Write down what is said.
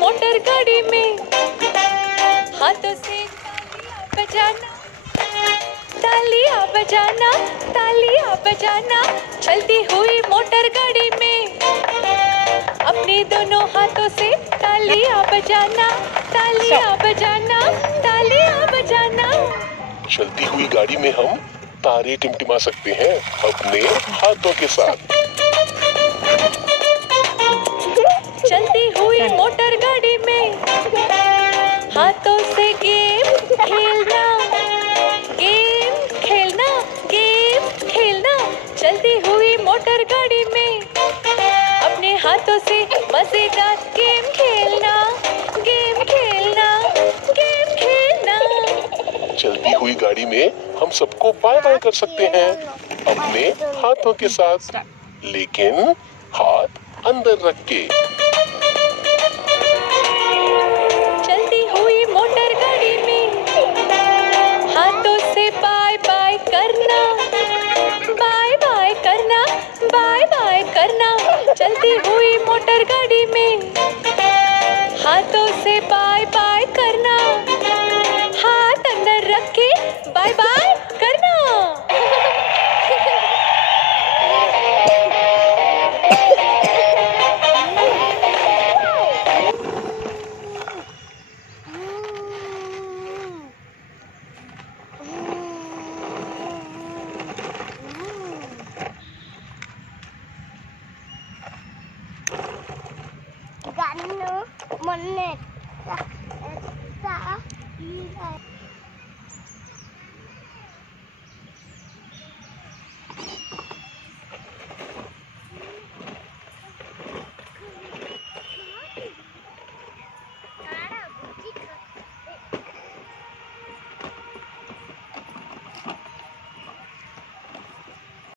Motor गाड़ी में, हाथों से बजाना, तालियां बजाना, तालियां बजाना, चलती हुई मोटर गाड़ी में अपने दोनों हाथों से तालियां बजाना, तालियां बजाना, तालियां बजाना। चलती हुई गाड़ी में हम तारे टिमटिमा सकते हैं अपने हाथों के साथ। चलती हुई मोटर गाड़ी में हाथों से गेम खेलना, गेम खेलना, गेम खेलना, चलती हुई मोटर गाड़ी में अपने हाथों से मजेदार गेम खेलना, गेम खेलना, गेम खेलना। चलती हुई गाड़ी में हम सबको बाय बाय कर सकते हैं अपने हाथों के साथ, लेकिन हाथ अंदर रख के। चलती हुई मोटर गाड़ी में हाथों से बाय बाय करना, बाय बाय करना, बाय बाय करना, चलती हुई मोटर गाड़ी में हाथों से बाय बाय करना, हाथ अंदर रख के बाय बाय करना। Ganno monet sa